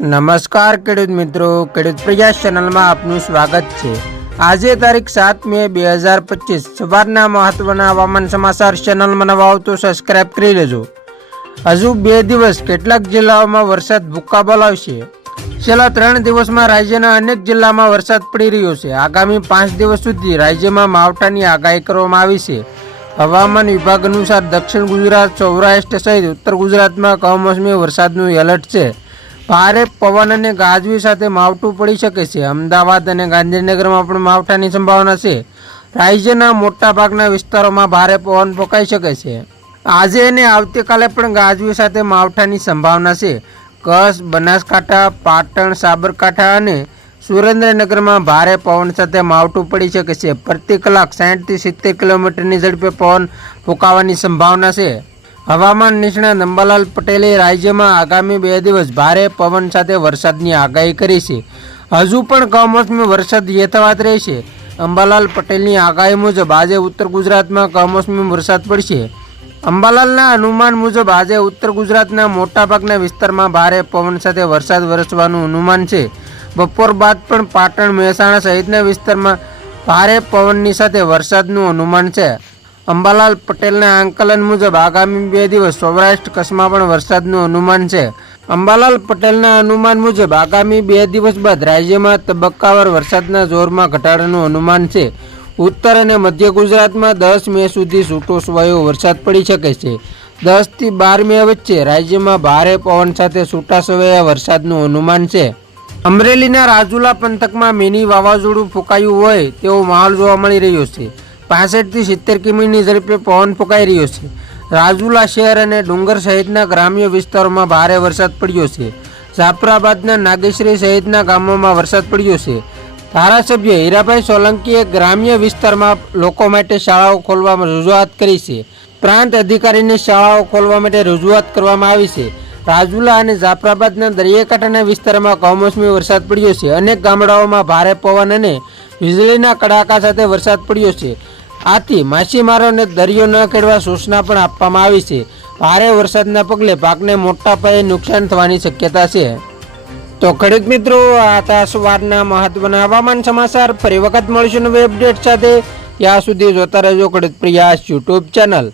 નમસ્કાર ખેડૂત મિત્રો, ખેડૂત પ્રયાસ ચેનલમાં આપનું સ્વાગત છે। આજે તારીખ 7 મે 2025 સવારના મહત્વના હવામાન સમાચાર ચેનલમાં નવા આવો તો સબસ્ક્રાઇબ કરી લેજો। હજુ 2 દિવસ કેટલાક જિલ્લાઓમાં વરસાદ ભૂક્કા બોલાવશે। છેલ્લા 3 દિવસમાં રાજ્યના અનેક જિલ્લામાં વરસાદ પડી રહ્યો છે। આગામી 5 દિવસ સુધી રાજ્યમાં માવઠાની આગાહી કરવામાં આવી છે। હવામાન વિભાગ અનુસાર દક્ષિણ ગુજરાત, સૌરાષ્ટ્ર સહિત ઉત્તર ગુજરાતમાં કમોસમી વરસાદનું એલર્ટ છે। ભારે પવન અને ગાજવી સાથે માવઠું પડી શકે છે। અમદાવાદ અને ગાંધીનગરમાં પણ માવઠાની સંભાવના છે। રાજ્યના મોટાભાગના વિસ્તારોમાં ભારે પવન ફૂંકાઈ શકે છે। આજે અને આવતીકાલે પણ ગાજવી સાથે માવઠાની સંભાવના છે। કચ્છ, બનાસકાંઠા, પાટણ, સાબરકાંઠા અને સુરેન્દ્રનગરમાં ભારે પવન સાથે માવઠું પડી શકે છે। પ્રતિ કલાક 60 થી 70 કિલોમીટરની ઝડપે પવન ફૂંકાવાની સંભાવના છે। હવામાન નિષ્ણાત અંબાલાલ પટેલે રાજ્યમાં આગામી 2 દિવસ ભારે પવન સાથે વરસાદની આગાહી કરી છે। હજુ પણ કમોસમી વરસાદ યથાવત રહેશે। અંબાલાલ પટેલની આગાહી મુજબ આજે ઉત્તર ગુજરાતમાં કમોસમી વરસાદ પડશે। અંબાલાલના અનુમાન મુજબ આજે ઉત્તર ગુજરાતના મોટાભાગના વિસ્તારમાં ભારે પવન સાથે વરસાદ વરસવાનું અનુમાન છે। બપોર બાદ પણ પાટણ, મહેસાણા સહિતના વિસ્તારમાં ભારે પવનની સાથે વરસાદનું અનુમાન છે। અંબાલાલ પટેલના આંકલન મુજબ આગામી 2 દિવસ સૌરાષ્ટ્ર કચ્છમાં પણ વરસાદનું અનુમાન છે। અંબાલાલ પટેલના અનુમાન મુજબ આગામી 2 દિવસ બાદ રાજ્યમાં તબક્કાવાર વરસાદના જોરમાં ઘટાડાનું અનુમાન છે। ઉત્તર અને મધ્ય ગુજરાતમાં 10 મે સુધી છૂટોછવાયો વરસાદ પડી શકે છે। 10 થી 12 મે વચ્ચે રાજ્યમાં ભારે પવન સાથે છૂટાછવાયા વરસાદનું અનુમાન છે। અમરેલીના રાજુલા પંથકમાં મિની વાવાઝોડું ફૂંકાયું હોય તેવો માહોલ જોવા મળી રહ્યો છે। 65 થી 70 કિમીની ઝડપે પવન ફૂંકાઈ રહ્યો છે। રાજુલા શહેર અને ડુંગર સહિતના ગ્રામ્ય વિસ્તારોમાં ભારે વરસાદ પડ્યો છે। જાફરાબાદના નાગેશ્રી સહિતના ગામોમાં વરસાદ પડ્યો છે। ધારાસભ્ય હીરાભાઈ સોલંકીએ ગ્રામ્ય વિસ્તારમાં લોકો માટે શાળાઓ ખોલવામાં રજૂઆત કરી છે। પ્રાંત અધિકારીને શાળાઓ ખોલવા માટે રજૂઆત કરવામાં આવી છે। રાજુલા અને જાફરાબાદના દરિયાકાંઠાના વિસ્તારમાં કમોસમી વરસાદ પડ્યો છે। અનેક ગામડાઓમાં ભારે પવન અને વીજળીના કડાકા સાથે વરસાદ પડ્યો છે। આથી માછીમારોને દરિયો ન ખેડવા સૂચના પણ આપવામાં આવી છે। ભારે વરસાદના પગલે પાકને મોટા પાયે નુકસાન થવાની શક્યતા છે। તો ખેડૂત મિત્રો, આ હતા સવારના મહત્વના હવામાન સમાચાર। ફરી વખત મળીશું નવી અપડેટ સાથે। ત્યાં સુધી જોતા રહેજો ખેડૂત પ્રયાસ યુટ્યુબ ચેનલ।